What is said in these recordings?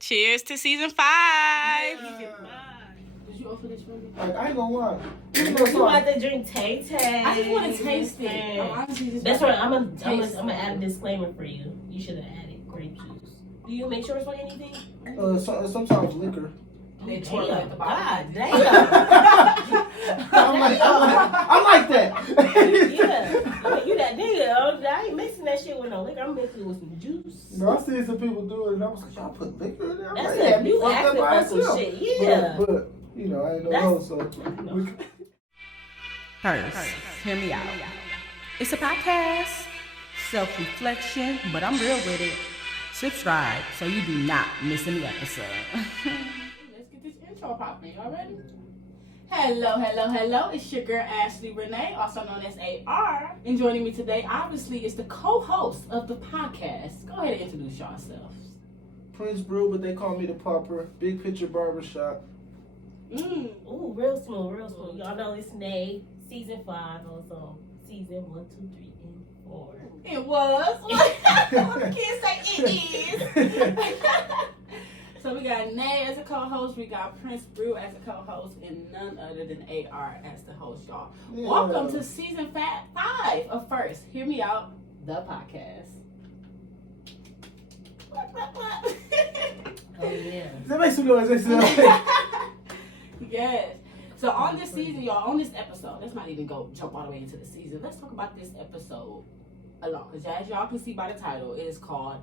Cheers to season 5. Did you open this for me? Like, I ain't gonna lie. You want to drink Tay Tay? I just want to taste it. I'm honestly just. That's right. I'm gonna add a disclaimer for you. You should have added grape juice. Do you make sure it's like anything? Sometimes liquor. They twirl at the bottom. God damn. I like that. Yeah. You that nigga. I ain't mixing that shit with no liquor. I'm mixing it with some juice. No, I seen some people do it, and I was like, y'all put liquor in there? That's like, it. You fucked up asking by for some itself. shit. Yeah. But you know, I ain't no host, so. First, hear me out. It's a podcast, self-reflection, but I'm real with it. Subscribe so you do not miss any episode. Let's get this intro popping. Y'all ready? Hello. It's your girl Ashley Renee, also known as AR. And joining me today, obviously, is the co-host of the podcast. Go ahead and introduce yourselves. Prince Brew, but they call me the Popper. Big Picture Barbershop. Ooh, real smooth. Y'all know it's Nayy, season 5, also season 1, 2, 3, and 4. It was. What the kids say it is. So we got Nayy as a co-host, we got Prince Brew as a co-host, and none other than AR as the host, y'all. Yeah. Welcome to season 5 of First, Hear Me Out, the podcast. What? Oh, yeah. That makes some noise. Yes. So on this season, y'all, on this episode, let's not even jump all the way into the season. Let's talk about this episode alone. Because as y'all can see by the title, it is called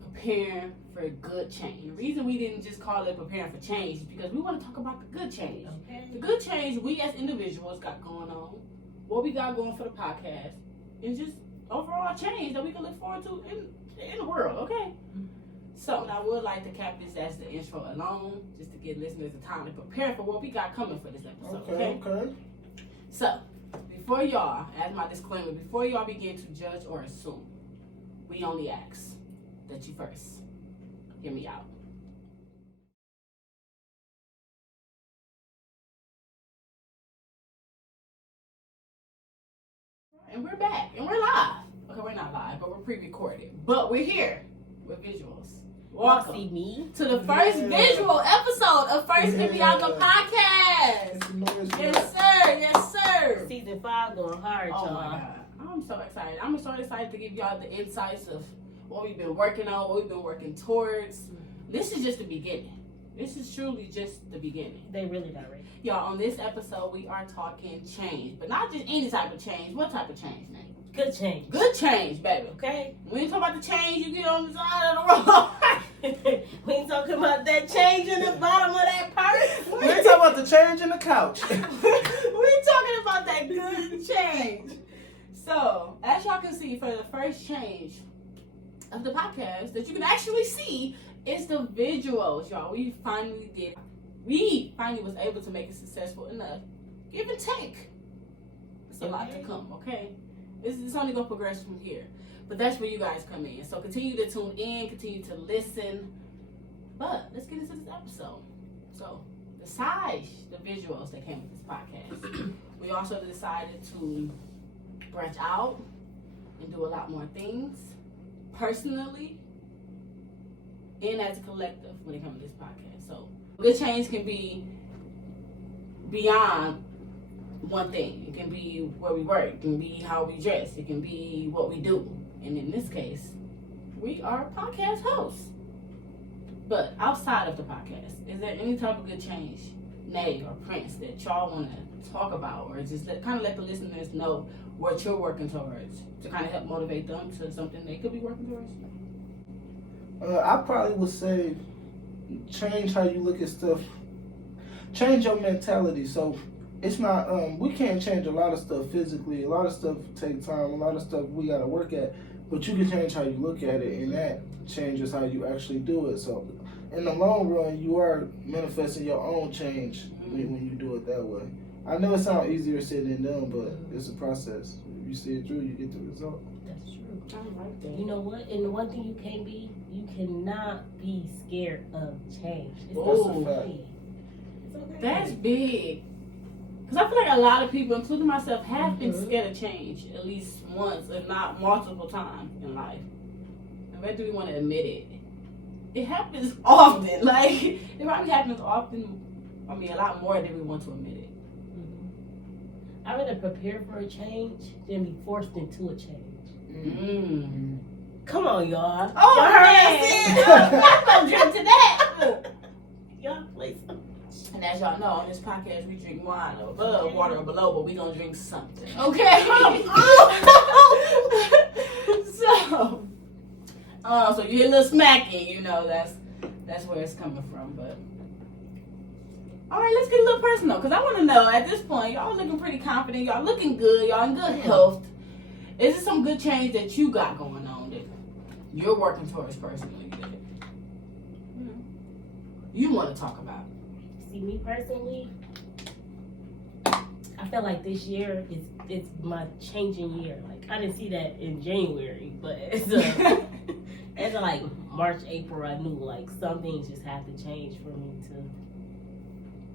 Preparing for Good Change. The reason we didn't just call it Preparing for Change is because we want to talk about the good change. Okay. The good change we as individuals got going on, what we got going for the podcast, and just overall change that we can look forward to in the world, okay? So I would like to cap this as the intro alone, just to give listeners the time to prepare for what we got coming for this episode, okay? So, before y'all, as my disclaimer, before y'all begin to judge or assume, we only ask that you first hear me out. And we're back, and we're live. Okay, we're not live, but we're pre-recorded. But we're here with visuals. Welcome See me? to the first visual episode of First Hear Me Out, the podcast. Yes, sir. Season 5 going hard, Oh y'all. my God. I'm so excited. I'm so excited to give y'all the insights of what we've been working on, what we've been working towards. This is just the beginning. This is truly just the beginning. They really got ready. Y'all, on this episode, we are talking change. But not just any type of change. What type of change, Nayy? Good change. Good change, baby. Okay? We ain't talking about the change you get on the side of the road. We ain't talking about that change in the bottom of that purse. We ain't talking about the change in the couch. We're talking about that good change. So, as y'all can see, for the first change of the podcast that you can actually see is the visuals, y'all. We finally was able to make it successful enough. Give and take. It's a lot to come, okay? It's only gonna progress from here. But that's where you guys come in. So continue to tune in, continue to listen. But let's get into this episode. So besides the visuals that came with this podcast, we also decided to branch out and do a lot more things personally and as a collective when it comes to this podcast. So good change can be beyond one thing. It can be where we work, it can be how we dress, it can be what we do. And in this case, we are podcast hosts. But outside of the podcast, is there any type of good change, Nayy or Prince, that y'all want to talk about, or just let the listeners know what you're working towards to kind of help motivate them to something they could be working towards? I probably would say change how you look at stuff. Change your mentality. So it's not, we can't change a lot of stuff physically. A lot of stuff take time. A lot of stuff we got to work at. But you can change how you look at it, and that changes how you actually do it. So in the long run, you are manifesting your own change when you do it that way. I know it sounds easier said than done, but it's a process. If you see it through, you get the result. That's true. I like that. You know what? And the one thing you cannot be scared of change. It's That's a okay. fact. It's okay. That's big. Because I feel like a lot of people, including myself, have been scared of change at least once, if not multiple times in life. And whether we want to admit it, it happens often. Like, it probably happens often. I mean, a lot more than we want to admit it. I'd rather prepare for a change than be forced into a change. Come on, y'all. Oh, y'all heard man. I'm gonna drink to that. Y'all play some. And as y'all know, on this podcast, we drink wine above, water below, but we gonna drink something. Okay. So you hear a little smacking, you know that's where it's coming from. But all right, let's get a little personal, cause I want to know at this point, y'all looking pretty confident, y'all looking good, y'all in good health. Is there some good change that you got going on that you're working towards personally that you want to talk about? See, me personally, I feel like this year it's my changing year. Like, I didn't see that in January, but as of like March, April, I knew like some things just have to change for me to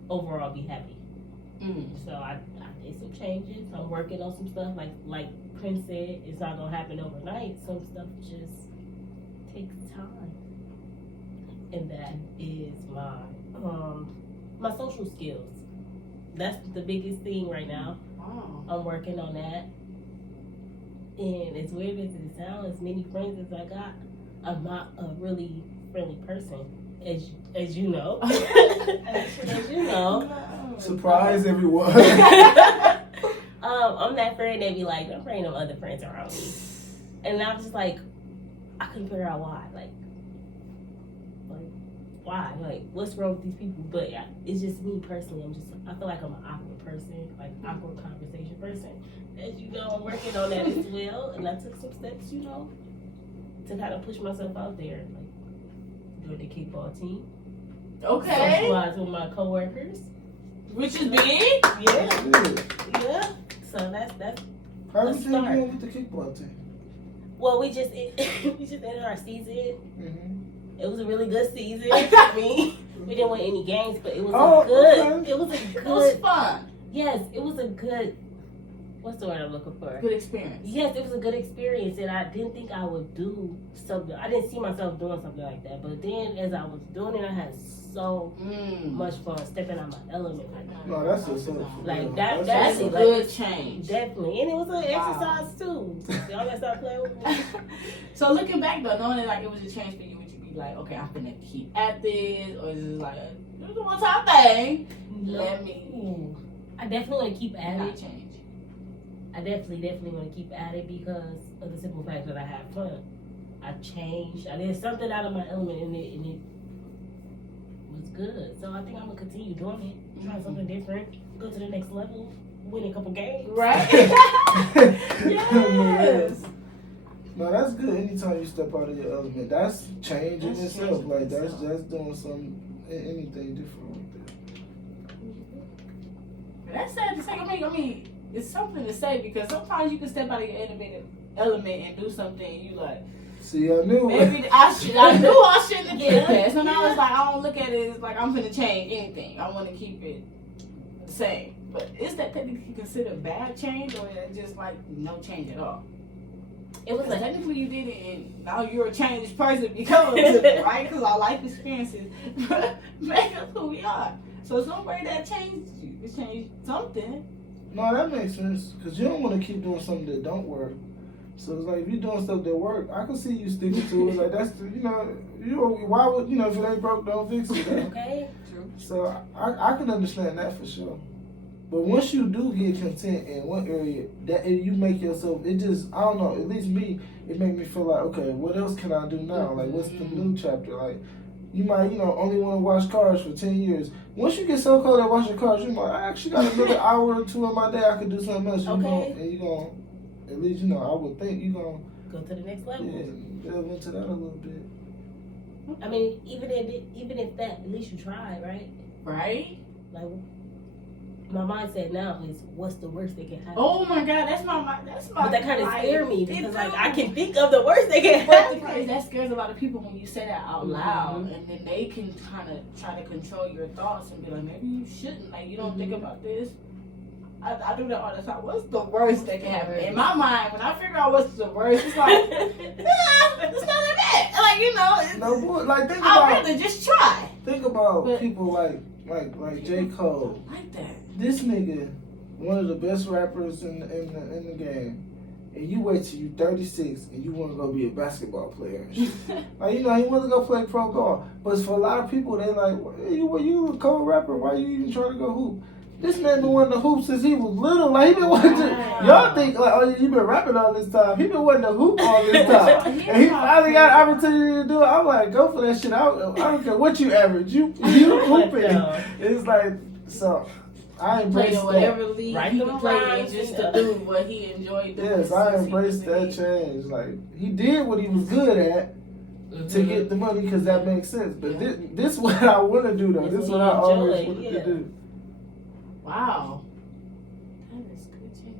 overall be happy. So I did some changes. I'm working on some stuff. Like Prince said, it's not gonna happen overnight. Some stuff just takes time, and that is my social skills. That's the biggest thing right now. Wow. I'm working on that. And as weird as it sounds, as many friends as I got, I'm not a really friendly person, as you know. as you know. Surprise everyone. I'm that friend that be like, don't bring no other friends around me. And I'm just like, I couldn't figure out why. Like why? Like, what's wrong with these people? But yeah, it's just me personally. I feel like I'm an awkward person, like awkward conversation person. As you know, I'm working on that as well. And I took some steps, you know, to kind of push myself out there. Like, join the kickball team. Okay. Socialize with my coworkers. Which is big. Yeah. So that's How Let's you start. doing with the kickball team? well, we just ended our season. Mm-hmm. It was a really good season. I mean, we didn't win any games, but it was Okay. It was a It was good. fun. Yes, it was a good. What's the word I'm looking for? Good experience. Yes, it was a good experience, and I didn't think I would do something. I didn't see myself doing something like that. But then, as I was doing it, I had so much fun stepping out my element. No, that's just something. Like, that's That's a like, good change. Definitely, and it was an Wow. exercise too. Y'all gotta start playing with me. So looking back though, knowing that like it was a change for you, would you be like, okay, I'm gonna keep at this, or is it like it was a one-time thing? Let me. I definitely want to keep at Not it. change. I definitely want to keep at it because of the simple fact that I have fun. I changed. I did something out of my element, and it was good. So I think I'm gonna continue doing it. Try something different. Go to the next level. Win a couple games. Right? Yes. No, that's good. Anytime you step out of your element, that's change in That's itself. changing Like that's itself. doing anything different with it. That's sad to say. I mean, it's something to say because sometimes you can step out of your element and do something and you like, See, I knew. maybe I knew I shouldn't have did Yeah. that. So now it's like I don't look at it as like I'm gonna change anything. I want to keep it the same. But is that technically considered bad change, or is it just like no change at all? It was Because like technically you did it, and now you're a changed person because of it, right? Because our life experiences make us who we are. So somewhere that changed you, it changed something. No, that makes sense because you don't want to keep doing something that don't work. So it's like if you're doing stuff that work, I can see you sticking to it. Like that's why would if it ain't broke, don't fix it. Right? okay. True. So I can understand that for sure. But once you do get content in one area, that you make yourself, it just, I don't know, at least me, it make me feel like, okay, what else can I do now? Like, what's the new chapter? Like, you might, only want to wash cars for 10 years. Once you get so cold at washing cars, you're like, I actually got another hour or two in my day, I could do something else. Okay. You're going, at least, I would think you're going Go to the next to level. delve into that a little bit. I mean, even if that, at least you tried, right? Right? Like, my mindset now is, what's the worst that can happen? Oh my God, that's my. But that kind of scared me It because, do. like, I can think of the worst that can But the happen. thing is, that scares a lot of people when you say that out loud, and then they can kind of try to control your thoughts and be like, maybe you shouldn't. Like, you don't think about this. I do that all the time. What's the worst that can happen? In my mind, when I figure out what's the worst, it's like, it's not that bad. Like, you know, No, boy, like think I'd about rather just try. think about But- people like J. Cole. Like that. This nigga, one of the best rappers in the game, and you wait till you 36 and you want to go be a basketball player. Like, you know, he want to go play pro golf. But for a lot of people, they like, you a cold rapper, why you even trying to go hoop? This man been wanting to hoop since he was little. Like, he been wanting to, y'all think, like, oh, you been rapping all this time. He been wanting to hoop all this time. And he finally got an opportunity to do it. I'm like, go for that shit. I don't care what you average. You hooping. It's like, so, I embrace Playing that. whatever league Right he them can play in rhymes just and to do what he enjoyed doing. Yes, I since he embrace was a that kid. change. Like, he did what he was good at to get the money because that makes sense. But this what I want to do, though. This This what what I you always enjoy, wanted yeah. to do. Wow. That is good change.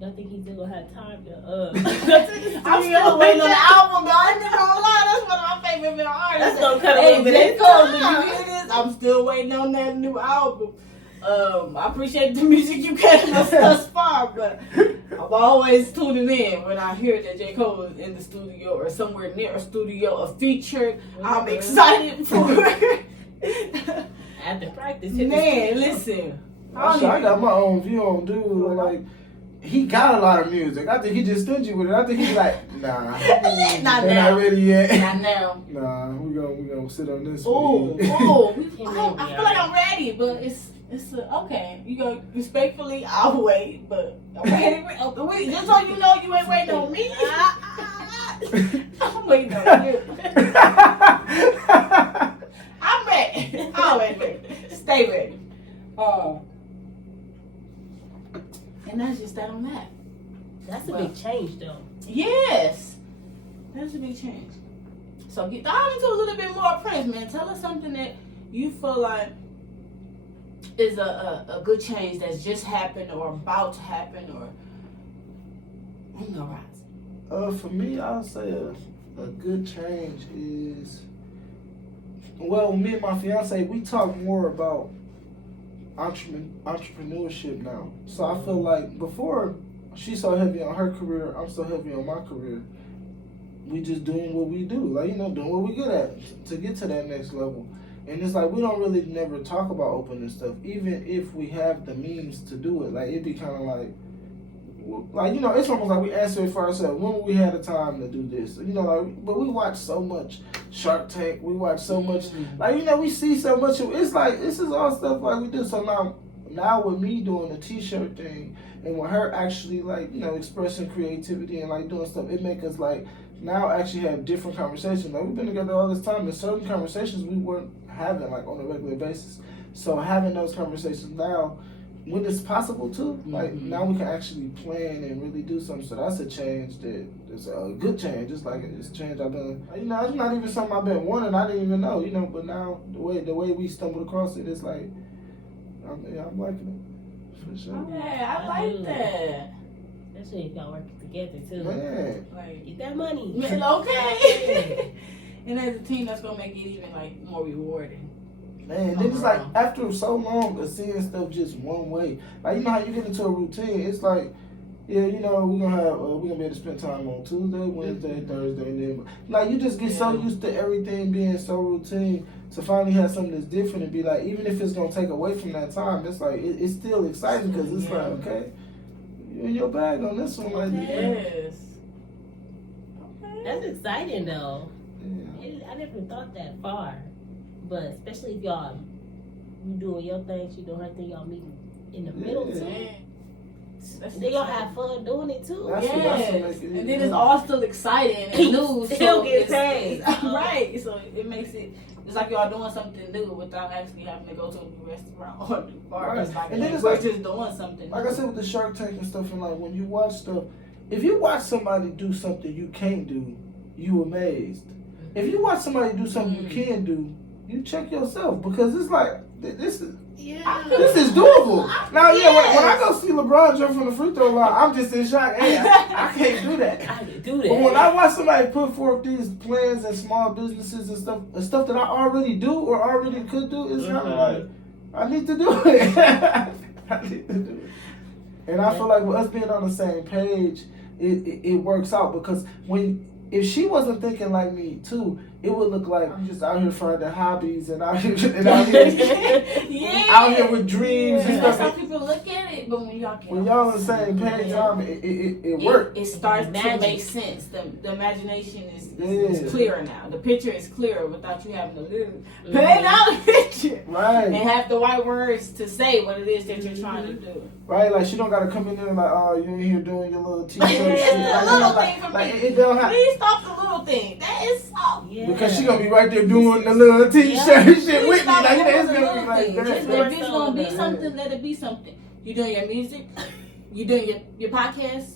Y'all think he's still gonna have time to I'm still waiting on the album, though. I ain't gonna lie, that's one of my favorite male artists. That's gonna come Hey, over J. this Cole, did time. you hear this? I'm still waiting on that new album. I appreciate the music you gave us thus far, but I'm always tuning in when I hear that J. Cole is in the studio or somewhere near a studio, a feature. I'm excited for it. After practice, hit the Man, studio. listen. I got my own view on dude. Like, he got a lot of music. I think he just stingy with it. I think he's like, nah, Not they're now. not ready yet. Not now. Nah, we gonna sit on this. Oh, one. oh. I feel like I'm ready, but it's okay. You go respectfully. I'll wait, but I'm ready. Wait, just so you know, you ain't waiting on me. I'm waiting on you. I'm ready. Always ready. Stay ready. And that's just that on that. That's a big change, though. Yes, that's a big change. So get dive into a little bit more, Prince, man. Tell us something that you feel like is a good change that's just happened or about to happen or on the rise. For me, I'll say a good change is, well, me and my fiance, we talk more about entrepreneurship now. So I feel like before she's so heavy on her career, I'm so heavy on my career. We just doing what we do, like, you know, doing what we good at to get to that next level. And it's like we don't really never talk about opening stuff, even if we have the means to do it. Like, it'd be kind of like, you know, it's almost like we answer it for ourselves. When will we have the time to do this? You know, like, but we watch so much Shark Tank. We watch so much, like, you know, we see so much. It's like, this is all stuff like we do. So now with me doing the t-shirt thing and with her actually, like, you know, expressing creativity and like doing stuff, it make us like now actually have different conversations. Like, we've been together all this time, and certain conversations we weren't having like on a regular basis. So having those conversations now, when it's possible to, like, now we can actually plan and really do something. So that's a change it's a good change. It's like, it's a change I've done. You know, it's not even something I've been wanting. I didn't even know, you know, but now the way we stumbled across it, it's like, I'm liking it. For sure. Yeah, I like that. Especially if y'all working together, too. Man. Like, Get that money. okay. And as a team, that's gonna make it even like more rewarding. Man, then it's like, after so long of seeing stuff just one way, like, you know how you get into a routine, it's like, yeah, you know, we're gonna be able to spend time on Tuesday, Wednesday, Thursday, and then, like, you just get so used to everything being so routine, to finally have something that's different and be like, even if it's gonna take away from that time, it's like, it's still exciting, because it's like, okay, you in your bag on this one, like, Yes. Okay. That's exciting, though. yeah. I never thought that far. But especially if y'all, you doing your thing, she doing her thing, y'all meeting in the middle, too. That's And then y'all have fun doing it, too. That's Yes. what make it And then it's all still exciting and new. Still get it's- paid. Right. So it makes it, it's like y'all doing something new without actually having to go to a new restaurant or a new bar. Right. It's like, And then it's we're like- just doing something Like new. I said with the Shark Tank and stuff, and like when you watch stuff, if you watch somebody do something you can't do, you amazed. If you watch somebody do something you can do, you check yourself, because it's like, this is doable. Now, when I go see LeBron jump from the free throw line, I'm just in shock. Hey, I can't do that. I can do that. But when I watch somebody put forth these plans and small businesses and stuff that I already do or already could do, it's kind of like, I need to do it. I need to do it. And I feel like with us being on the same page, it works out because if she wasn't thinking like me too, it would look like I'm just out here finding hobbies and out here out here with dreams and That's stuff. how people look at it, but when y'all On the same page, it works. It starts to make sense. The imagination is clearer now. The picture is clearer without you having to literally pen out a picture. Right. And have the right words to say what it is that you're trying to do. Right, like she don't gotta come in there like, oh, you in here doing your little t-shirt shit. A little thing for like, me. it don't have. Please stop the little thing. That is so. Yeah. Because she gonna be right there doing the little t-shirt shit Please with me. stop Like, doing it's the gonna little be like thing. that. Just if it's gonna be something, let it be something. You doing your music? You doing your podcast?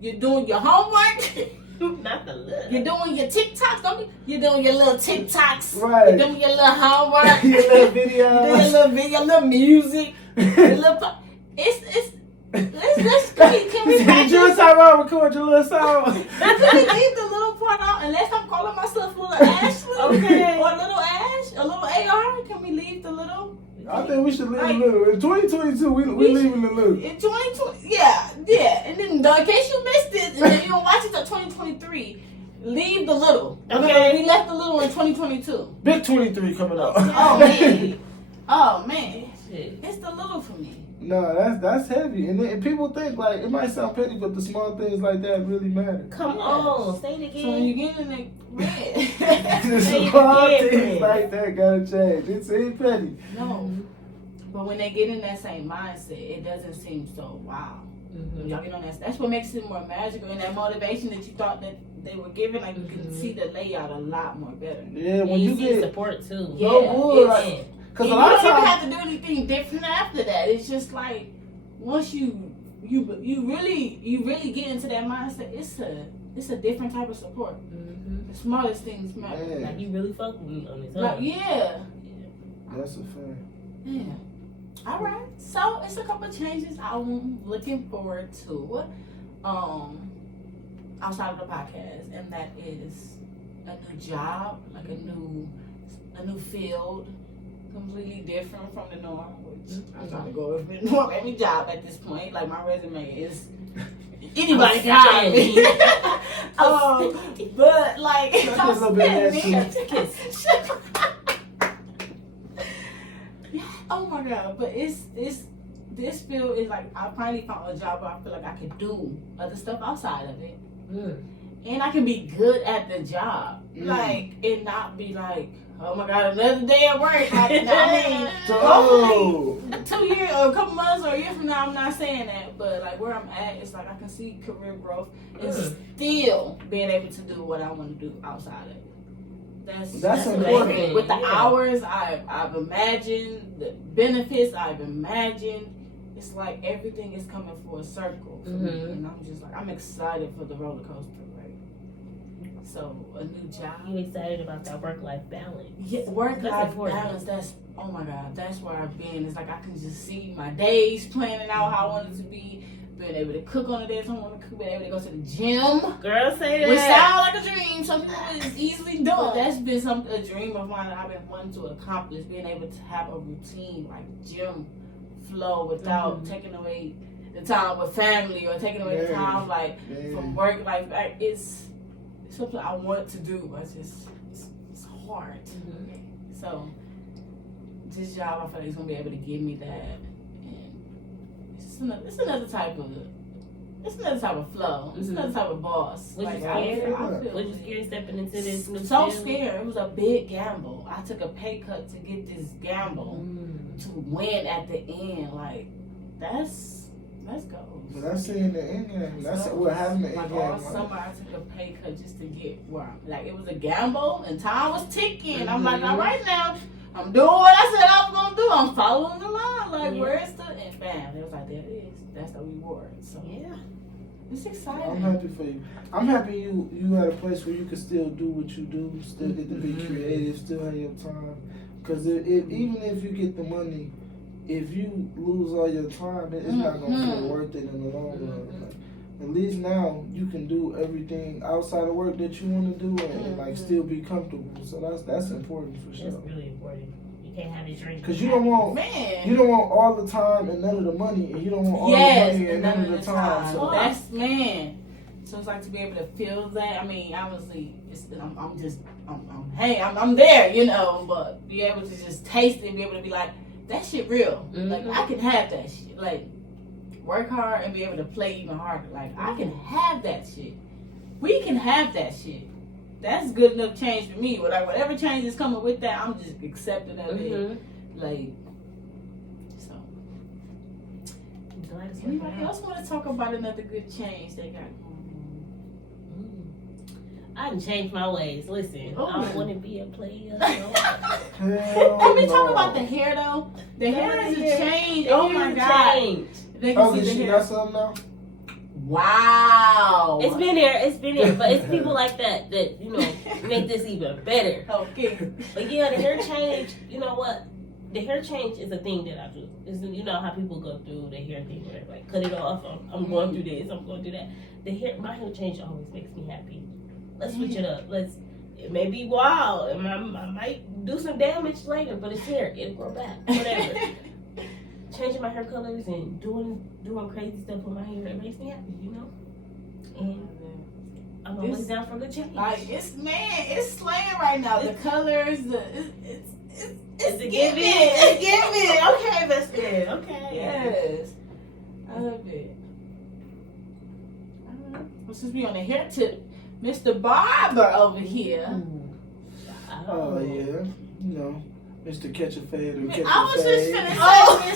You're doing your homework? Not the little. You're doing your TikToks, don't be? You're doing your little TikToks. Right. You're doing your little homework. Your little You're doing video. your little video, little music. Your little let's can we Did practice? you talk about record your little song? Can we leave the little part out unless I'm calling myself little Ashley? Okay. Or little Ash? A little AR? Can we leave the little? I think we should leave Like- the little. In 2022, we leaving the little. In 2020, yeah. And then in case you missed it, and then you don't watch it till 2023, leave the little. Okay. We left the little in 2022. Big 23 coming up. Oh man. Oh man. Shit. It's the little for me. No, that's heavy. And people think, like, it might sound petty, but the small things like that really matter. Come on, say it So when you again. get in the red. The Say it small again, things Prince. like that gotta change. It's ain't petty. No. But when they get in that same mindset, it doesn't seem so wow. Mhm. Y'all get on that. That's what makes it more magical. And that motivation that you thought that they were giving, like you can see the layout a lot more better. Yeah, when And you you see get support too. Yeah, good, it's- like, because And a lot you of don't even times, have to do anything different after that. It's just like once you really get into that mindset, it's a different type of support. Mhm. The smallest things matter. Man. Like you really fuck with me on this. Like yeah. that's a fact. Yeah. All right. So it's a couple of changes I'm looking forward to, outside of the podcast, and that is a new job, like a new field, completely different from the norm. Which I'm trying to go with the norm every job at this point. Like my resume is anybody can hire me. But like That's a little bit outstanding. Oh my god! But it's this field is like I finally found a job where I feel like I can do other stuff outside of it, and I can be good at the job, like and not be like, oh my god, another day at work. Like, I mean, hopefully 2 years or a couple months or a year from now, I'm not saying that, but like where I'm at, it's like I can see career growth and still being able to do what I want to do outside of it. That's important. With the hours I've imagined, the benefits I've imagined, it's like everything is coming full circle for me, and I'm just like I'm excited for the roller coaster, right? So a new job. You excited about that work-life balance? Yeah, work-life important. balance. That's oh my god, that's where I've been. It's like I can just see my days planning out how I want it to be. Being able to cook on the days I want to cook, being able to go to the gym. Girl, say that. Which sounds like a dream. Some people is easily do it. That's been a dream of mine that I've been wanting to accomplish. Being able to have a routine like gym flow without taking away the time with family or taking away the time like from work. Like it's something I want to do. It's just it's hard. So this job, I feel like it's gonna be able to give me that. It's another type of flow. It's another type of boss. Was you Like, scared? I feel Was you scared stepping into this new so field? scared. It was a big gamble. I took a pay cut to get this gamble to win at the end. Like let's go. But that's seeing the end game. That's what having the end Like game. all summer, I took a pay cut just to get where I'm. Like it was a gamble, and time was ticking. I'm like, all right now, I'm doing what I said I was gonna do. I'm following the line. Like where's the and bam? It was like there it is. That's the reward. So Yeah. it's exciting. I'm happy for you. I'm happy you at a place where you can still do what you do, still get to be creative, still have your time. Because even if you get the money, if you lose all your time, it's not gonna feel worth it in the long run. Like, at least now you can do everything outside of work that you want to do and like still be comfortable. So that's important for sure. That's really important. You can't have your dream. Because you don't want all the time and none of the money, and you don't want all the money and none of the time. So that's man. So it's like to be able to feel that. I mean, obviously, I'm there, you know, but be able to just taste it and be able to be like, that shit real. Mm-hmm. Like I can have that shit. Like work hard and be able to play even harder. Like I can have that shit. We can have that shit. That's good enough change for me. Like whatever change is coming with that, I'm just accepting of it. Like so. Anybody else want to talk about another good change they got going on? I done changed my ways. Listen, I don't want to be a player. Can we talk about the hair though? The hair has changed. Oh my god! They got something now. Wow. It's been there, but it's people like that you know make this even better. Okay. But yeah, the hair change. You know what? The hair change is a thing that I do. You know how people go through the hair thing where like cut it off. I'm going through this. I'm going through that. My hair change always makes me happy. Let's switch it up. It may be wild, and I might do some damage later, but it's hair. It'll grow back. Whatever. Changing my hair colors and doing crazy stuff with my hair, it makes me happy, you know. And I'm always down for a good change. Like it's slaying right now. The colors, it's giving. It's giving. Okay, that's good. Okay. Yes, I love it. Well, since we on the hair tip, Mr. Barber over here. Oh yeah, you know. Mr. Catch a Fade or Catch a Fade. I was just finna say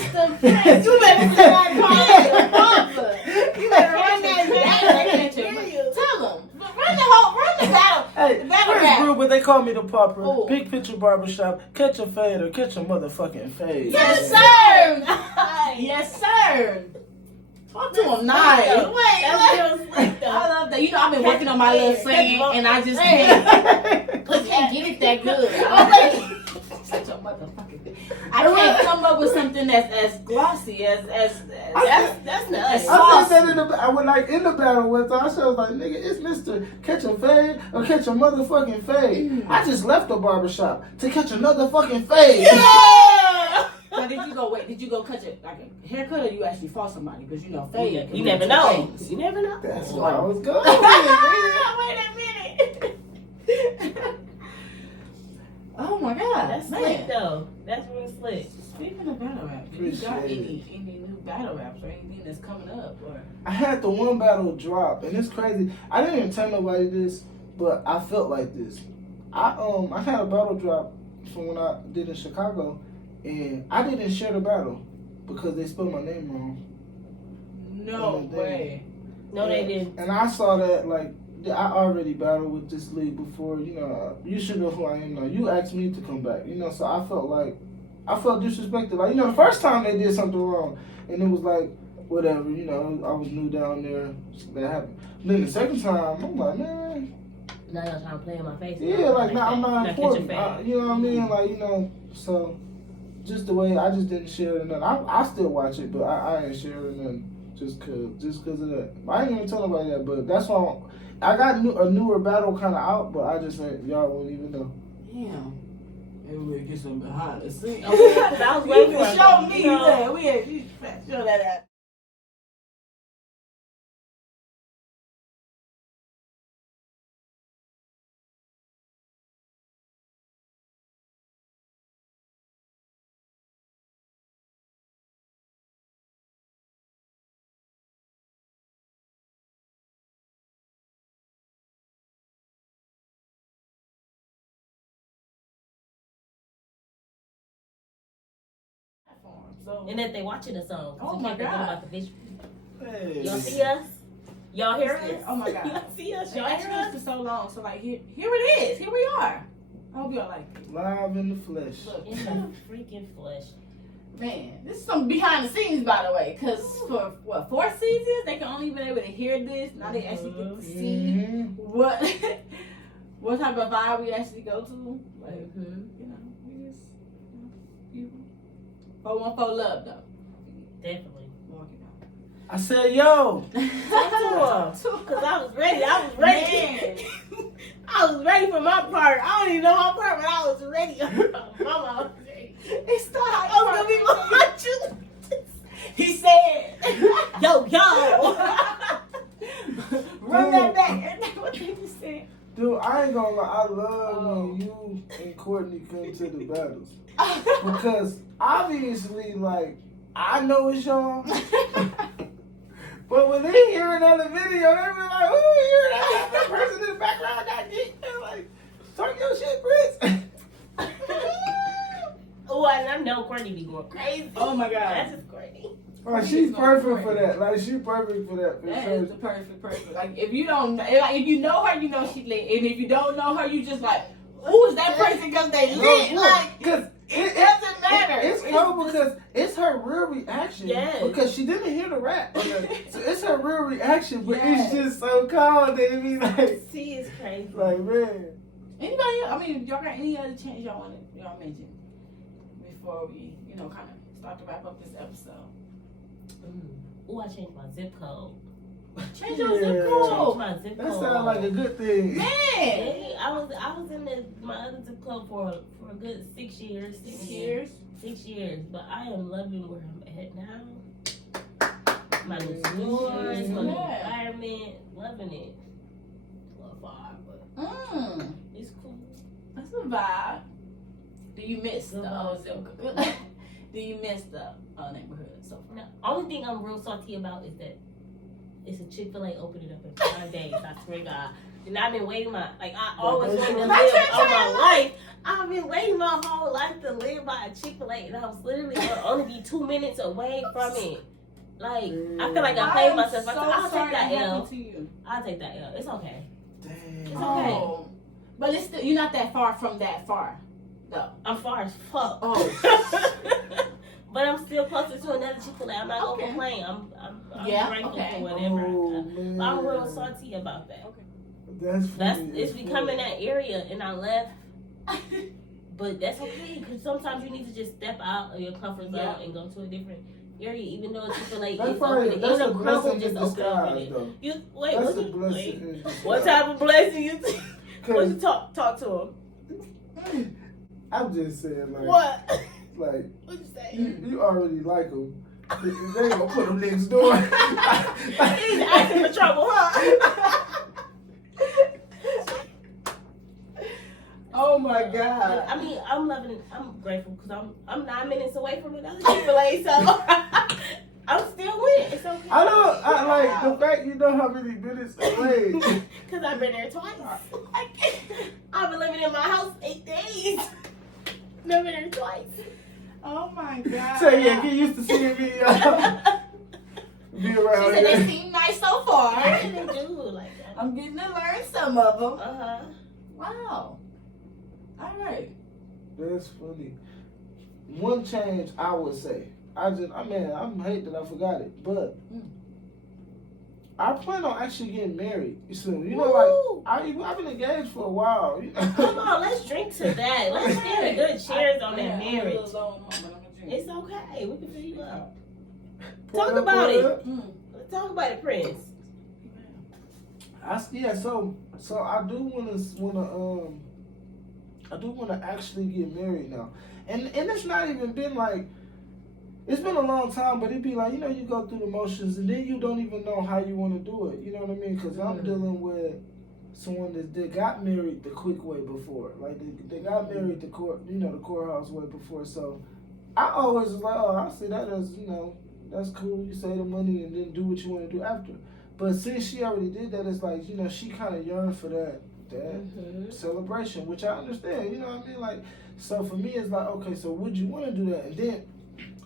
Mr. Prynce. You better say that Barber. You better run that picture. Tell them. Run the battle. Hey, the battle Prince rap. Brew, but they call me the Pauper. Ooh. Big Picture Barbershop. Catch a Fade or Catch a motherfucking Fade. Yes, sir. Yes, sir. Talk to him nice. Wait, that's real slick though. I love that. You know, I've been working on my little singing, and I just can't get it that good. Such a motherfucking thing. I can't come up with something that's as glossy as that's nice. I said that in the battle one time. I was like, nigga, it's Mr. Catch a Fade or Catch a motherfucking Fade. I just left the barbershop to catch another fucking fade. Yeah! Now, did you go cut your like a haircut or you actually fought somebody? Because you know, fade. You never know. You never know. That's why I was going. Wait a minute. Oh my god, that's slick though. That's really slick. Speaking of battle rap, do you got any new battle raps or anything that's coming up? Or I had the one battle drop, and it's crazy. I didn't even tell nobody this, but I felt like this. I had a battle drop from when I did in Chicago, and I didn't share the battle because they spelled my name wrong. No way. No, they didn't. And I saw that like. I already battled with this league before, you know, you should know who I am now. You asked me to come back, you know, so I felt disrespected. Like, you know, the first time they did something wrong, and it was like, whatever, you know, I was new down there, that happened. And then the second time, I'm like, man. Now y'all trying to play in my face. Yeah, like, now I'm not important. You know what I mean? Like, you know, so just the way, I just didn't share it. I still watch it, but I ain't sharing nothing just cause of that. I ain't even tell nobody that, but that's why I got a newer battle kind of out, but I just ain't, y'all wouldn't even know. Damn. Maybe we'll get some behind the scenes. I was waiting for show me that. We had to show that out. So, and that they watching us on. Oh my god! About the visual. Hey. Y'all see us? Y'all hear us? Oh my god! Y'all see us? Y'all hear us for so long. So like here it is. Here we are. I hope y'all like it. Live in the flesh. In the freaking flesh. Man, this is some behind the scenes, by the way. Because for 4 seasons, they can only been able to hear this. Now they actually get to see what type of vibe we actually go to. Like, you know, we just, you know, 414 love, though. Definitely. Walking out. I said, yo. Talk to him. Because I was ready. I was ready for my part. I don't even know my part, but I was ready. Mama, I was ready. Yo. Run that back. What did you say? Dude, I ain't gonna lie. I love when you and Courtney come to the battles. Because obviously, like, I know it's y'all. But when they hear another video, they be like, "Ooh, hear that person in the background got geek." They're like, "Talk your shit, Prynce." Oh, I know Courtney be going crazy. Oh my God. That's just Courtney. Like, she's perfect for that. Like, she's perfect for that. For That sure. is the perfect. Like, if you don't, if you know her, you know she lit. And if you don't know her, you just like, ooh, is that person because they lit? Like, because it doesn't matter. It's cool because it's her real reaction. Yes. Because she didn't hear the rap. So it's her real reaction, but Yes. it's just so cold that it be like, She is crazy. like, man. Anybody else? I mean, y'all got any other change y'all mention before we, kind of start to wrap up this episode? Oh, I changed my zip code. Change your zip Yeah. code. Changed my zip That code. sounds like a good thing. Man. Hey, I was in my other zip code for a good 6 years. 6 years. 6 years, but I am loving where I'm at now. My new stores, my new Yeah. environment, loving it. A little far, but it's cool. That's a vibe. Do you miss the old zip code? Do you miss the neighborhood so far? Now, only thing I'm real salty about is that it's a Chick-fil-A opening up in 5 days. I swear to God. And I've been waiting I always wanted to live all my life. I've been waiting my whole life to live by a Chick-fil-A, and I was literally going to only be 2 minutes away from it. Like, I feel like I played myself. I said, I'll take that L. I'll take that L. It's okay. Damn. It's okay. Oh. But it's still, you're not that far from that far, though. I'm far as fuck. Oh. But I'm still closer to another Chick-fil-A. I'm not Okay. gonna complain. I'm Yeah, grateful okay. for whatever. Oh, man. I'm real salty about that. That's funny. It's becoming that area, and I left. But that's okay, because sometimes you need to just step out of your comfort zone and go to a different area, even though Chick-fil-A That's is probably open. that's Ain't a no crumble blessing in just open up in disguise, it. though. You wait, That's what a you blessing wait? in disguise. What type of blessing you think? What you talk to him? I'm just saying, like, What? like What you say? you already like them. They ain't gonna put them next door. He's asking for trouble, huh? Oh my God. I mean, I'm loving it. I'm grateful because I'm 9 minutes away from another Chick-fil-A, so I'm still with it. It's okay. I like the fact you know how many minutes away. Because I've been there twice. I've been living in my house 8 days. Never been there twice. Oh my God. So yeah, get used to seeing me be She around said they here. seem nice so far. I didn't do like that. I'm getting to learn some of them. Uh-huh. Wow. All right. That's funny. One change I would say. I hate that I forgot it, but I plan on actually getting married soon. You know, Woo! like I've been engaged for a while. You know? Come on, let's drink to that. Let's get a good cheers on that I'm a marriage. little low on the moment. I'm gonna drink. It's okay. We can fill you up. Pour Talk up, about pour it. up. Let's talk about it, Prince. So I do wanna actually get married now, and it's not even been like. It's been a long time, but it'd be like, you go through the motions and then you don't even know how you want to do it. You know what I mean? Because I'm dealing with someone that got married the quick way before. Like, they got married the courthouse way before. So I always was like, oh, I see that as, that's cool. You save the money and then do what you want to do after. But since she already did that, it's like, she kind of yearned for that celebration, which I understand. You know what I mean? Like, so for me, it's like, okay, so would you want to do that? And then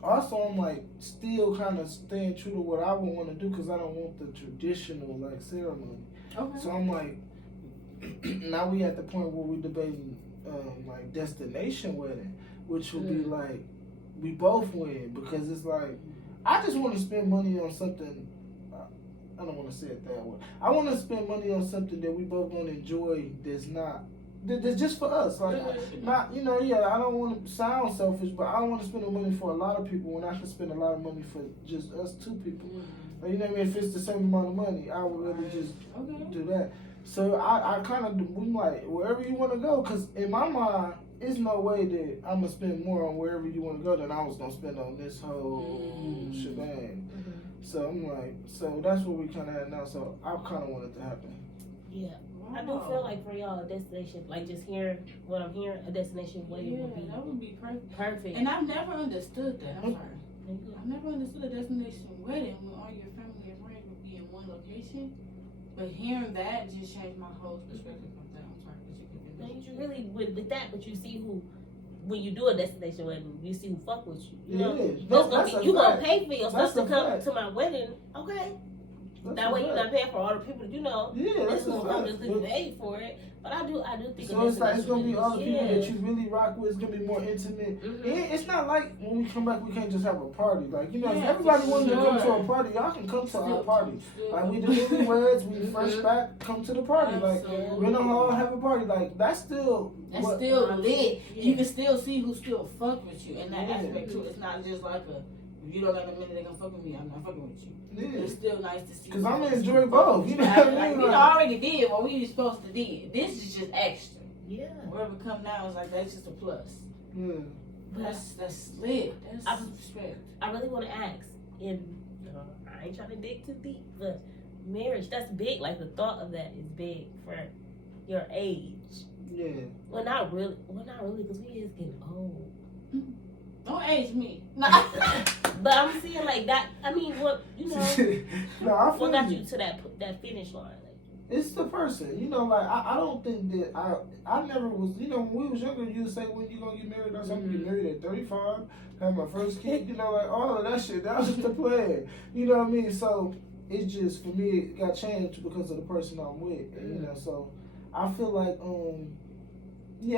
also, I'm like still kind of staying true to what I would want to do because I don't want the traditional like ceremony. Okay. So I'm like, now we at the point where we're debating like destination wedding, which would be like we both win because it's like I just want to spend money on something. I don't want to say it that way. I want to spend money on something that we both want to enjoy. That's just for us. Like, not, I don't want to sound selfish, but I don't want to spend the money for a lot of people when I can spend a lot of money for just us two people. Like, you know what I mean? If it's the same amount of money, I would rather just do that. So I kind of, I'm like, wherever you want to go, because in my mind, there's no way that I'm going to spend more on wherever you want to go than I was going to spend on this whole shebang. So I'm like, so that's what we kind of at now. So I kind of want it to happen. Yeah. I do feel like for y'all a destination, like just hearing what I'm hearing, a destination wedding would be that would be perfect. perfect. And I've never understood that. I'm sorry. I've never understood a destination wedding when all your family and friends would be in one location. But hearing that just changed my whole perspective of that. I'm sorry, but you could No, you really with that, but you see who, when you do a destination wedding, you see who fuck with you. You know, you gonna pay for your stuff to come to my wedding, okay? That way you're not paying for all the people that you know. Yeah, that's gonna come just because you paid for it. But I do think. So it's like it's gonna be all the people that you really rock with. It's gonna be more intimate. It's not like when we come back we can't just have a party. Like if everybody wants to come to a party, y'all can come to our party. Like we do newlyweds, we fresh back, come to the party. Like we're in the hall, have a party. Like that's still lit. You can still see who still fuck with you in that aspect too. It's not just like a. If you don't got a minute, they gonna fuck with me. I'm not fucking with you. Yeah. It's still nice to see. Cause I'm gonna enjoy both. You know what I mean? We already did what we were supposed to do. This is just extra. Yeah. Wherever it come now is like that's just a plus. Yeah. That's lit. That's respect. I really want to ask, and I ain't trying to dig too deep, but marriage, that's big. Like the thought of that is big for your age. Yeah. Well, not really, because we is getting old. Don't age me. But I'm seeing like that. I mean, what what got you to that finish line? Like, it's the person, like I don't think that I never was. When we was younger, you would say when you gonna get married or something. Get married at 35, have my first kid. Like all of that shit. That was just the plan. You know what I mean? So it's just for me, it got changed because of the person I'm with. And, so I feel like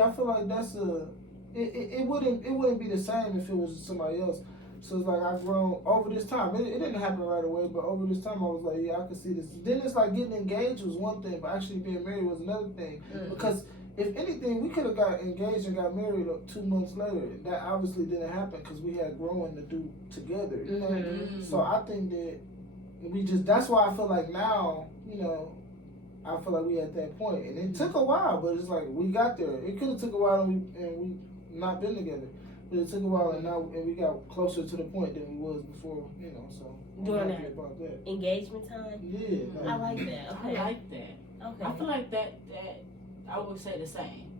I feel like that's a. It wouldn't be the same if it was somebody else. So it's like I've grown over this time. It didn't happen right away, but over this time I was like, yeah, I could see this. Then it's like getting engaged was one thing, but actually being married was another thing. Because if anything, we could have got engaged and got married 2 months later. That obviously didn't happen because we had growing to do together. You know? So I think that that's why I feel like now, I feel like we at that point. And it took a while, but it's like we got there. It could have took a while and we not been together, but it took a while, and we got closer to the point than we was before, so during that about that engagement time. Yeah, I like that. Okay. I like that. Okay, I feel like that I would say the same.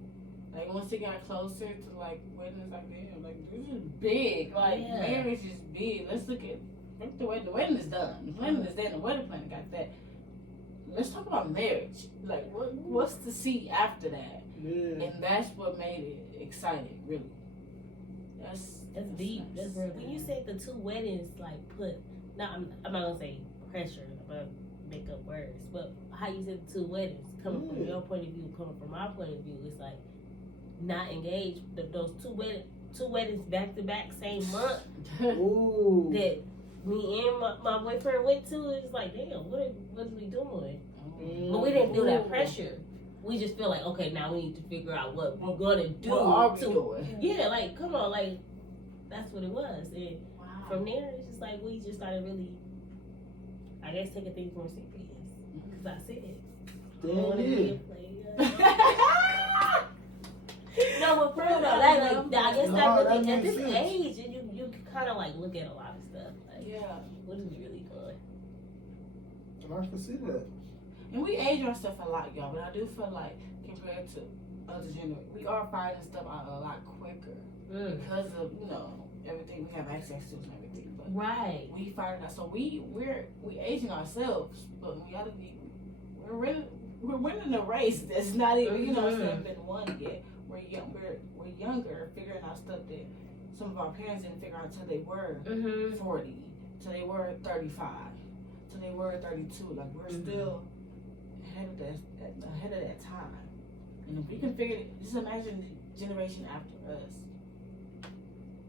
Like once it got closer to like weddings, like damn, like this is big. Like marriage is big. Let's look at the wedding. The wedding is done. The wedding is done. The wedding planner got that. Let's talk about marriage. Like what's to see after that? Yeah. And that's what made it exciting, really. That's deep. Nice. That's real. When you say the two weddings, like I'm not gonna say pressure. I'm gonna make up words, but how you said the two weddings coming from your point of view, coming from my point of view, it's like not engaged. Those two weddings back to back, same month. Ooh. That me and my boyfriend went to. It's like, damn, what are we doing? But we didn't do that pressure. We just feel like, okay, now we need to figure out what we're gonna do. What are we doing? Yeah, like, come on, like, that's what it was. And from there, it's just like, we just started really, I guess, taking things more serious. Because I said it. I want to be a player. No, but for real though, I guess that really, at this age, you kind of like look at a lot of stuff. Like, what is really good? I can see that. And we age our stuff a lot, y'all, but I do feel like compared to other generations, we are finding stuff out a lot quicker because of everything we have access to and everything. But we find out, so we're aging ourselves, but in reality, we're winning the race. That's not even been won yet. We're younger, figuring out stuff that some of our parents didn't figure out until they were 40, till they were 35, till they were 32. Like we're still ahead of that time. And if we can figure it, just imagine the generation after us.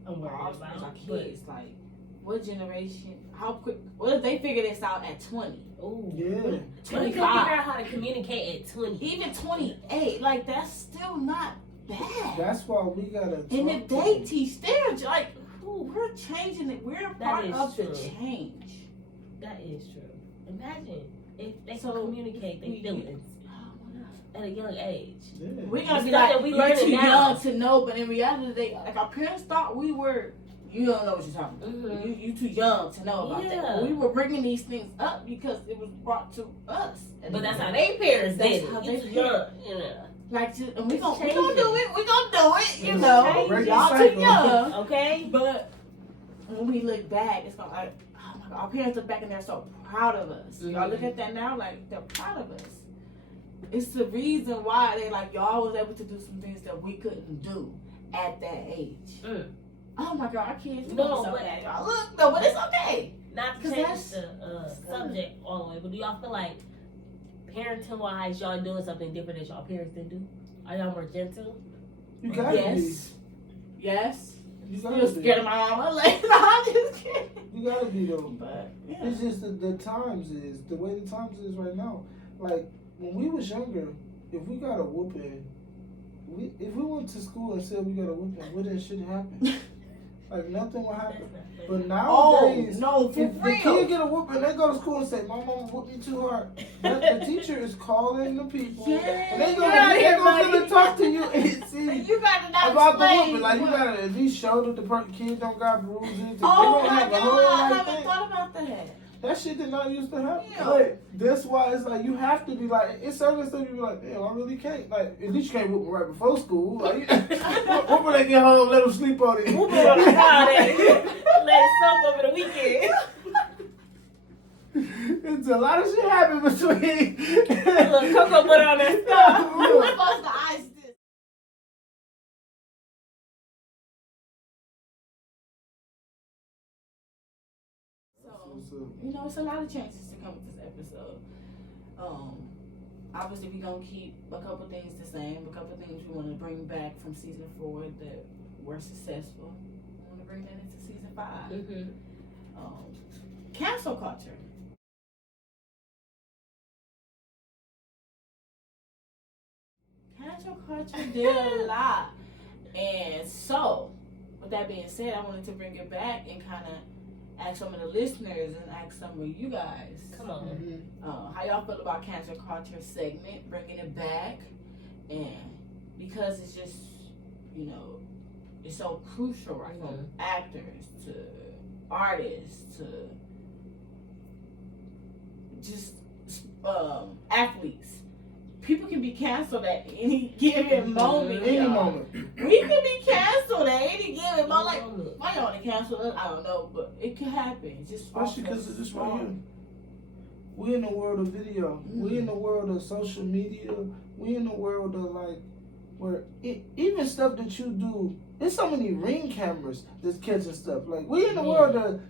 I'm worried about our kids. Like, what generation? How quick? What if they figure this out at 20? Oh, yeah. 25. Figure out how to communicate at 20. Even 28. Like, that's still not bad. That's why we gotta. And if they teach their, like, we're changing it. We're a part of the change. That is true. Imagine if they can communicate their feelings at a young age. We're gonna be like, we're too young to know, but in reality, our parents thought we were you don't know what you're talking about. You too young to know about that. But we were bringing these things up because it was brought to us. But that's how they parents did it. How You they too young, you know. Like, and we It's gonna changing. do it. We gonna do it. You know, Break the y'all too cycle. young. Okay? But when we look back, it's gonna like, oh my God, our parents look back and they're so proud of us. Y'all look at that now, like they're proud of us. It's the reason why they like y'all was able to do some things that we couldn't do at that age. Oh my God, our kids do No, so but- bad. Y'all look, no, but it's okay. Not to 'Cause change that's- the subject all the way, but do y'all feel like parenting wise, y'all doing something different that y'all parents didn't do? Are y'all more gentle? You gotta Yes. Yes. be. You Still gotta scared of be. my mama. Like, no, I'm just kidding. You gotta be though. But yeah. It's just the times is the way the times is right now. Like when we was younger, if we got a whooping, if we went to school and said we got a whooping, wouldn't shit happen? Like nothing will happen. But nowadays, no, for if the real. kid get a whooping, they go to school and say, "My mama whooped me too hard." But the teacher is calling the people, and they gonna talk to you and see You gotta not about the explain whooping. Like you what- gotta at least show that the kid don't got bruises. They Oh don't my have a God, whole I like haven't thing. thought about that. That shit did not used to happen. Yeah. Like, that's why it's like you have to be like, it's certain stuff you be like, damn, I really can't. Like, at least you can't whoop me right before school. Like, whoop when they get home, let them sleep on it. Whoop it on a Friday. Let it soak over the weekend. It's a lot of shit happen between. Look, Coco put on that stuff. We're supposed to ice this. So, you know, it's a lot of changes to come with this episode. Obviously, we're going to keep a couple things the same, a couple things we want to bring back from season 4 that were successful. We want to bring that into season 5. Cancel culture. Cancel culture did a lot. And so, with that being said, I wanted to bring it back and kind of ask some of the listeners and ask some of you guys. Come on. How y'all feel about cancel culture segment, bringing it back, and because it's just, you know, it's so crucial, right? From actors to artists to just athletes. People can be canceled at any given moment. Any y'all. moment. We can be canceled at any given moment. Like, why y'all want to cancel us? I don't know, but it can happen. Just Especially because of this right here. We in the world of video. We in the world of social media. We in the world of like where even stuff that you do. There's so many Ring cameras that's catching stuff. Like we in the world of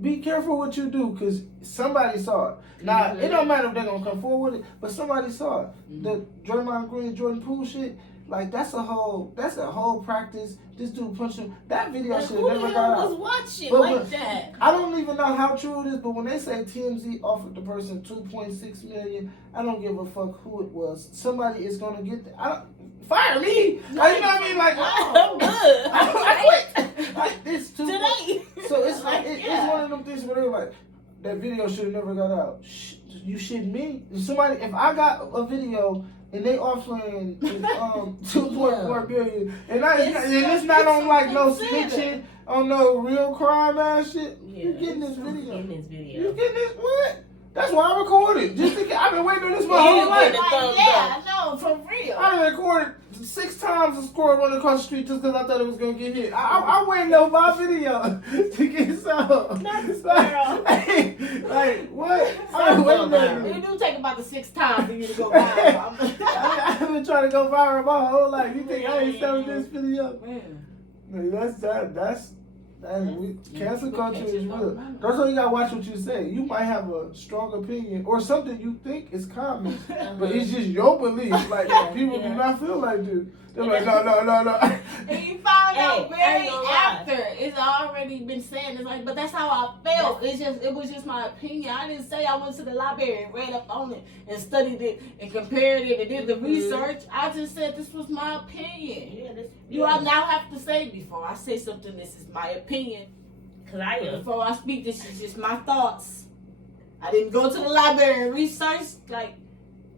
be careful what you do because somebody saw it. Now it don't matter if they're gonna come forward with it, but somebody saw it. The Draymond Green, Jordan Poole shit. Like that's a whole practice. This dude punched him. That video Like, should who never the got hell out. was watching But- like but- that? I don't even know how true it is, but when they say TMZ offered the person $2.6 million, I don't give a fuck who it was. Somebody is gonna get fire me. Like, you know what I mean? Like I'm good. I quit. Like this too. Today. So it's Like, it's one of them things where they're like, that video should have never got out. You shitting me? If I got a video and they offering $2.4 billion, and it's not on like no snitching, on no real crime ass shit. You getting this video? You getting this what? That's why I recorded. I've been waiting on this my whole life. I know, for real. I recorded 6 times a squirrel running across the street just because I thought it was gonna get hit. I waiting on my video to get some. Not the squirrel. Like what? I've been waiting on It it. do take about the 6 times for you to go viral. I've been trying to go viral my whole life. You think I ain't selling this video? Man. No, that's cancel culture is real. That's why you gotta watch what you say. You might have a strong opinion or something you think is common, but it's just your belief. Like people do not feel like this. They're like, no. And you found out I very ain't gonna lie. after. It's already been said. It's like, but that's how I felt. It was just my opinion. I didn't say I went to the library and read up on it and studied it and compared it and did the research. I just said this was my opinion. You all now have to say before I say something, this is my opinion. Cause I am. Before I speak, this is just my thoughts. I didn't go to the library and research. Like,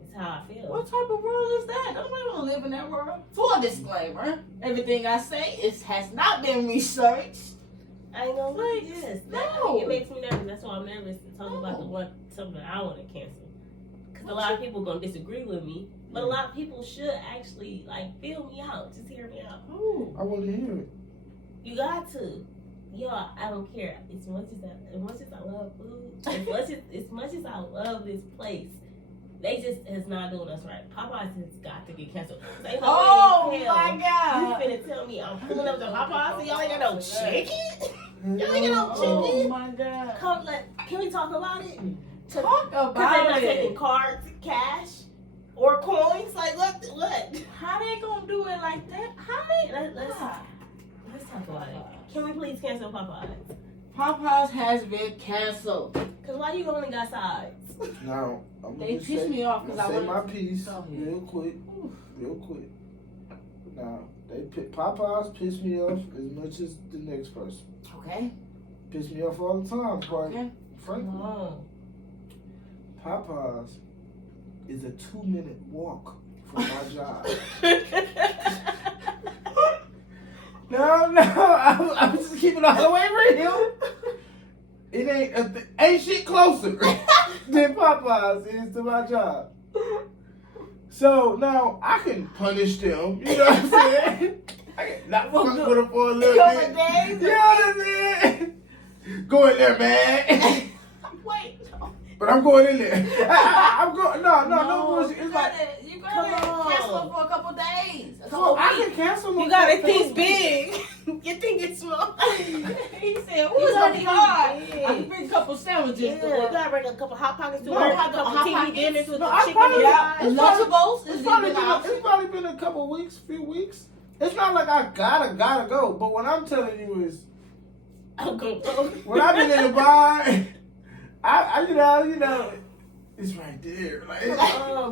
That's how I feel. what type of world is that? Nobody want to live in that world. Full disclaimer: everything I say has not been researched. I ain't gonna lie. Yes. No. It makes me nervous. That's why I'm nervous to talk about something that I want to cancel. Because a lot of people gonna disagree with me, but a lot of people should actually feel me out. Just hear me out. Ooh. I want to hear it. You got to. Yo, I don't care. As much as I love food, as much as I love this place, they just is not doing us right. Popeyes has got to get canceled. Oh my You God. finna tell me I'm pulling up to Popeyes and y'all ain't got no chicken? Y'all ain't got no Oh chicken? my God. Can we talk about it? Talk Because they're not about taking it. cards, cash, or coins. Like what? How they gonna do it like that? How they? Let's talk about it. Can we please cancel Popeyes? Popeyes has been canceled. Cause why you only got sides? Now, I'm They just pissed me off because I say wanted my to- piece Go ahead. real quick. Now, Popeyes piss me off as much as the next person. Okay. Piss me off all the time, quite Okay. frankly. Oh. Popeyes is a 2-minute walk from my job. No, I'm just keeping all the way real. It ain't shit closer than Popeyes is to my job. So now I can punish them. You know what I'm saying? I can not fuck with them for a little Couple bit. days. You know what I'm saying? Go in there, man. Wait. But I'm going in there. I'm going. No bullshit. It's like, You gotta Come on. cancel for a couple days. so I can cancel them. You gotta think big. You think it's small. He said, You "Who's gotta gonna be think hard? big. I can bring a couple sandwiches Yeah, to you work." gotta bring a couple hot pockets to No, work, a hot couple pockets. TV dinners with No, the I chicken probably- and Yeah, fries. Lunchables is It's even probably been a couple weeks, few weeks. It's not like I gotta go. But what I'm telling you is, I'll go. when I've been in the bar, I you know, it's right there. Like,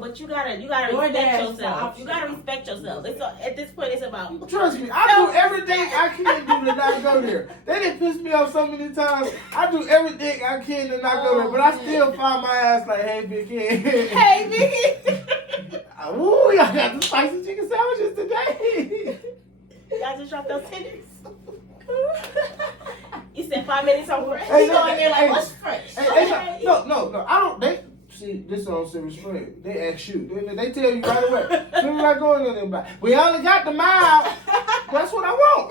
But you gotta respect DoorDash yourself. You gotta respect yourself. At this point, it's about. trust me, I do everything I can do to not go there. They done pissed me off so many times. I do everything I can to not go there, but I still find my ass like, hey, big kid. Hey, Vicky. Ooh, y'all got the spicy chicken sandwiches today. Y'all just dropped those tenders. You said 5 minutes on fresh. Hey, You go in there like, what's fresh? Hey, no. I don't. They see this on serious friend. They ask you. They tell you right away. Soon as I go in there, they like, we only got the mile. That's what I want.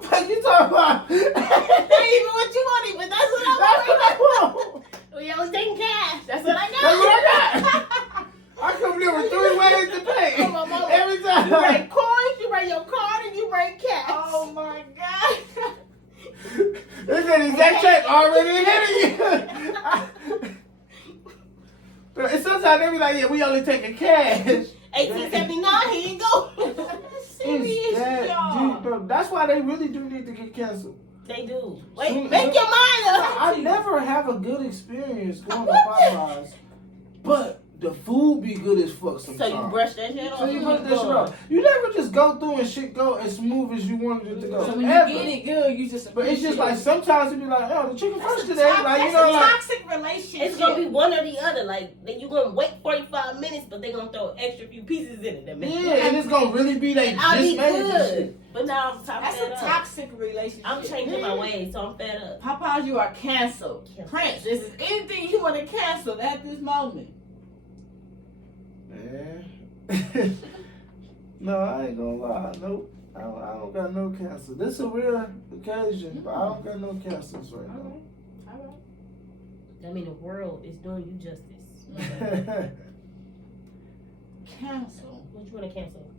What you talking about? Not even what you wanted, but that's what That's what I I want. want. We always taking cash. That's what I got. That's what I got. I come there with 3 ways to pay. Come on, mama. Every You time. bring coins, you bring your card, and you bring cash. Oh my God. They got the exact check already in there. And sometimes they be like, yeah, we only taking cash. 1879, here you go. Serious, y'all. Dude, bro, that's why they really do need to get canceled. They do. Wait, Soon- make your mind up. I never have a good experience going to Popeyes, but the food be good as fuck sometimes. So you brush that shit off. So you brush that shit off. You never just go through and shit go as smooth as you wanted it to go. So when you Ever. get it good, you just. But it's just like sometimes it be like, oh, the chicken fresh today. That's Like, you a know, like. toxic relationship. It's gonna be one or the other. Like you gonna wait 45 minutes, but they gonna throw extra few pieces in it. That makes Yeah, and it's gonna really be they I'll just be made this good. shit. But now I'm That's fed a up. toxic relationship. I'm changing my ways, so I'm fed up. Popeyes, you are canceled. Canceled. Prince, this is anything you want to cancel at this moment. Man. No, I ain't gonna lie. Nope. I don't got no cancer. This is a rare occasion, but I don't got no cancers right now. All I mean, the world is doing you justice. right. Cancel. What you wanna cancel?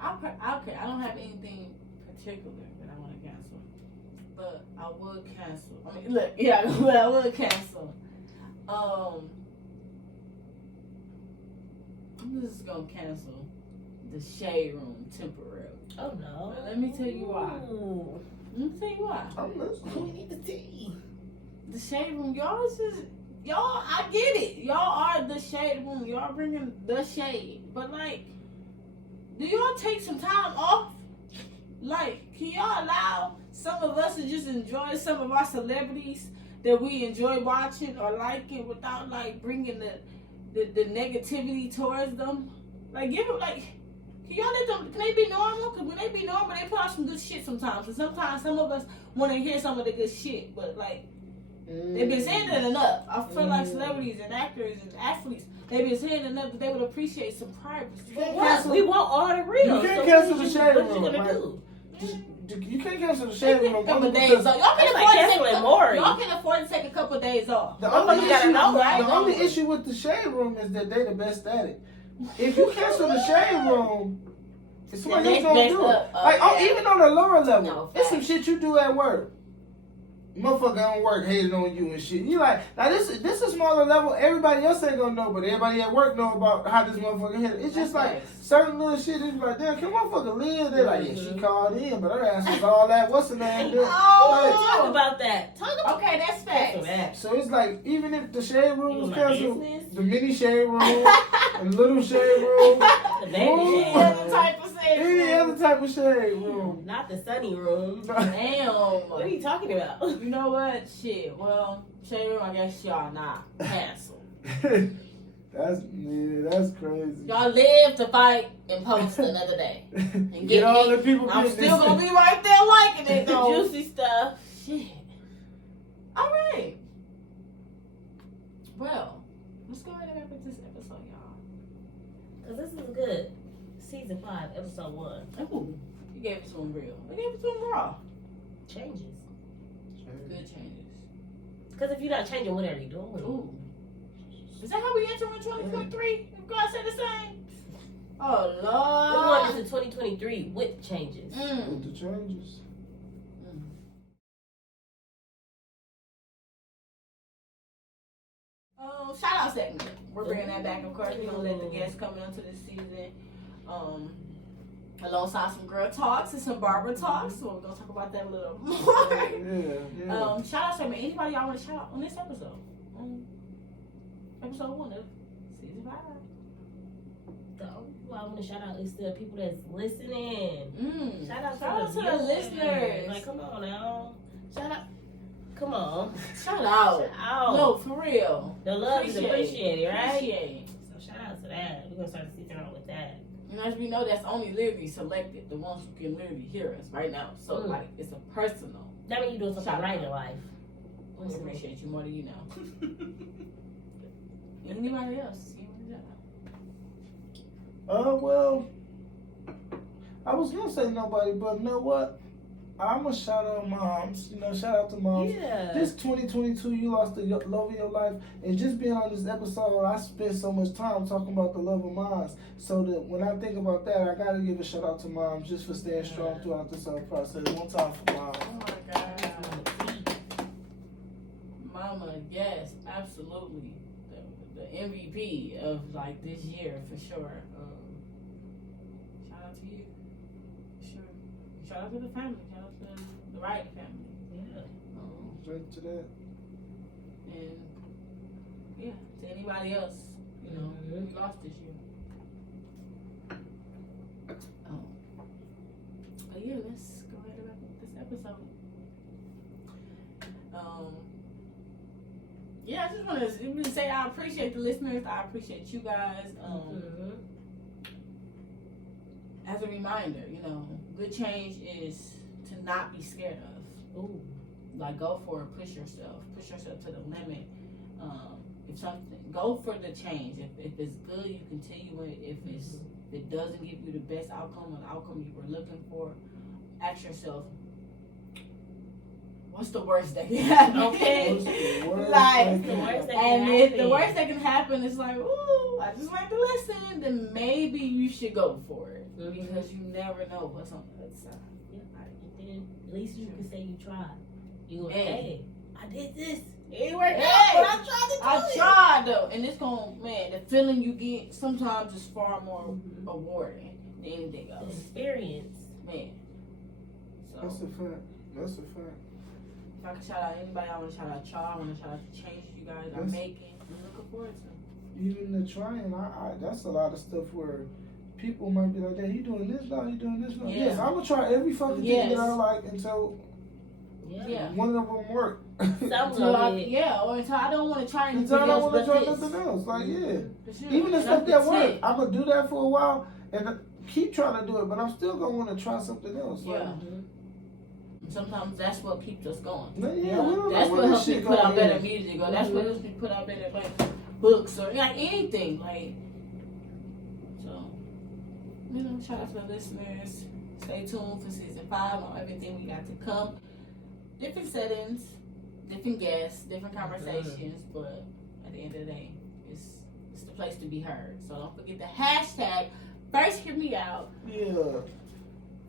I don't have anything particular that I want to cancel, but I would cancel. I mean, look, yeah, I would cancel. I'm just gonna cancel the Shade Room temporarily. Oh no. Let me tell you why. Ooh. Let me tell you why. I'm We listening. need the tea. The Shade Room, y'all, I get it. Y'all are the Shade Room. Y'all bringing the shade. But, like, do y'all take some time off? Like, can y'all allow some of us to just enjoy some of our celebrities that we enjoy watching or liking without, like, bringing the negativity towards them? Like, give them, like, Can y'all let them? Can they be normal? Cause when they be normal, they put out some good shit sometimes. And sometimes some of us want to hear some of the good shit, but like they've been saying that enough. I feel like celebrities and actors and athletes, they've been saying enough that they would appreciate some privacy. We want all the real. You can't cancel the shade room. What you gonna do? You can't cancel the shade room. A couple days off. Y'all can afford to take a couple of days off. The only issue with the shade room is that they the best at it. If you cancel the shade room, it's somebody else gonna do it. Even on a lower level, it's some shit you do at work. Motherfucker don't work, hated on you and shit. You like, now this is a smaller level. Everybody else ain't gonna know, but everybody at work know about how this motherfucker hit it. It's just like certain little shit. It's like, damn, can motherfucker live? They're like, yeah, she called in, but her ass was all that. What's the name? Talk about that. Okay, that's facts. So it's like, even if the shade room was canceled, the mini shade room, the little shade room, the baby shade room. Any other type of shade room. Not the sunny room. Damn. What are you talking about? You know what? Shit. Well, shade room, I guess y'all not canceled. That's crazy. Y'all live to fight and post another day. And get all the people. I'm still gonna be right there liking it though. Juicy stuff. Shit. All right. Well, let's go ahead and wrap up this episode, y'all. Cause this is good. Season 5, episode 1. Ooh, you gave it to him real. We gave it to him raw. Changes. Good changes. Because if you're not changing, what are you doing? Ooh. Is that how we enter in 2023? If God said the same? Oh, Lord. We're going into 2023 with changes. With the changes. Shout out segment. We're bringing that back, of course. We're going to let the guests come into this season. Alongside some girl talks and some barber talks. So we're going to talk about that a little more. Yeah. Shout out segment. Anybody y'all want to shout out on this episode? Episode 1 of season 5. The only people I want to shout out is the people that's listening. Shout out to the listeners. Like, come on now. Shout out. Come on. Shout out. No, for real. The love is appreciated, right? Appreciate. So shout out to that. We're going to start the season out with that. And as we know, that's only literally selected, the ones who can literally hear us right now. So, like, it's a personal. That means you're doing something right in life. I appreciate you more than you know. Anybody else? Well, I was gonna say nobody, but you know what? I'm gonna shout out moms. Shout out to moms. Yeah. This 2022, you lost the love of your life, and just being on this episode, I spent so much time talking about the love of moms. So that when I think about that, I gotta give a shout out to moms just for staying strong throughout this whole process. One time for moms. Oh my God, Mama, yes, absolutely. The MVP of like this year for sure. Shout out to you, for sure. Shout out to the family. Shout out to the Wright family. Yeah. Straight to that. And yeah, to anybody else, we lost this year. But yeah, let's go ahead and wrap up this episode. Yeah, I just want to say I appreciate the listeners. I appreciate you guys. As a reminder, good change is to not be scared of. Ooh. Like, go for it. Push yourself to the limit. Go for the change. If it's good, you continue it. If it doesn't give you the best outcome or the outcome you were looking for, ask yourself, what's the worst that can happen? Okay. The worst that can happen is like, ooh, I just like to listen. Then maybe you should go for it because you never know what's on the other side. Yeah, at least you can say you tried. You go, hey, I did this. It ain't worked out, but I tried to do it. I tried though, and it's the feeling you get sometimes is far more rewarding than anything else. Experience, man. So That's a fact. If I can shout out anybody, I want to shout out y'all. I want to shout out the changes you guys are making. I'm looking forward to. Even the trying, that's a lot of stuff where people might be like, "Hey, you doing this now? You doing this now?" Yeah. Yes, I'm gonna try every fucking thing that I like until one of them work. Or until I don't want to try anything Until I don't want else. to try nothing else. Like, For sure. even the stuff that work, I'm gonna do that for a while, and keep trying to do it, but I'm still gonna want to try something else. Like, Yeah. Sometimes that's what keeps us going. yeah, we Yeah. don't That's know what where helps this me shit put out going. better music, or that's what helps me put out better like books or like anything. Like, so, you know, shout out to the listeners. Stay tuned for season 5 on everything we got to come. Different settings, different guests, different conversations, but at the end of the day, it's the place to be heard. So don't forget the hashtag First Hear Me Out. Yeah,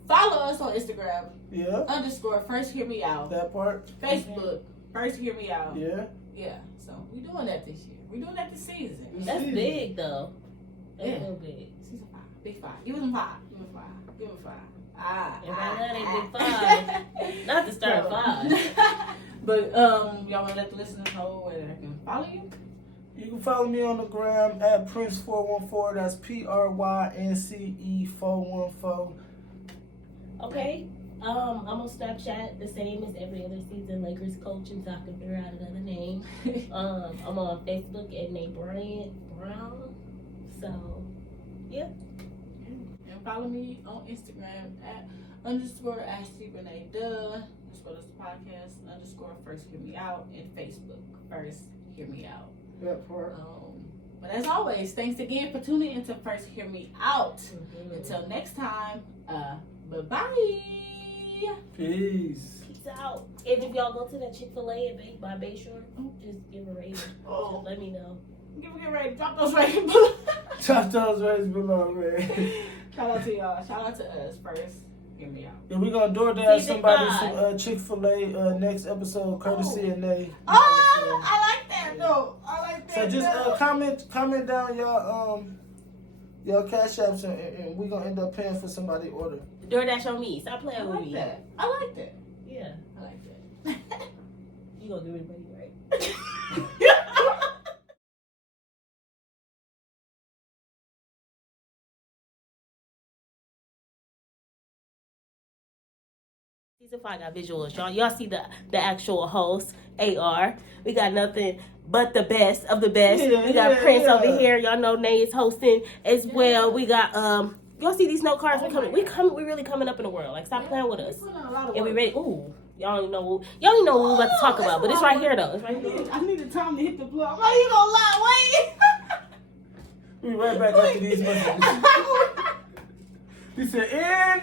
Follow us on Instagram yeah, _ First Hear Me Out. that part. Facebook First Hear Me Out. Yeah, Yeah, so we're doing that this year. We're doing that this season. That's big though. That's Yeah. real big. Season 5, big 5. Give them 5. Give them 5. Give them 5. And right now they big 5. Not to start 5. But y'all wanna let the listeners know where they can follow you? you can follow me on the gram at Prynce414. That's PRYNCE 414. Okay. I'm on Snapchat, the same as every other season, Lakers coach until I can figure out another name. I'm on Facebook at Nayy Brown. So, yeah. And follow me on Instagram at _Ashley Renee Duh, as well as the podcast _ First Hear Me Out, and Facebook First Hear Me Out. That part. But as always, thanks again for tuning into First Hear Me Out. Mm-hmm. Until next time, bye-bye. Peace. Peace out. And if y'all go to that Chick-fil-A by Bayshore, just give a rating. Oh. Let me know. Get ready. Drop those ratings below. Drop those rates below, man. Shout out to y'all. Shout out to us first. Hear me out. Yeah, we gonna DoorDash Season somebody 5. some Chick-fil-A next episode, courtesy of Nayy. Oh, I like that though. I like that. So just though. comment down your cash apps and we gonna end up paying for somebody's order. DoorDash on me. Stop I playing with like me. that. I like that. Yeah. I like that. You gonna give me money, right? Season 5 got visuals, y'all. Y'all see the actual host, AR. We got nothing but the best of the best. Yeah, we got yeah, Prince yeah. over here. Y'all know Nayy is hosting as well. We got y'all see these note cards? We really coming up in the world. Like, stop playing with us. We're putting in a lot of And we work. ready. Ooh, y'all don't even know what we're about to talk about, but it's right here though. It's right here. I need the time to hit the plug. I'm like, you gonna lie? We right back after these messages. He said, "In."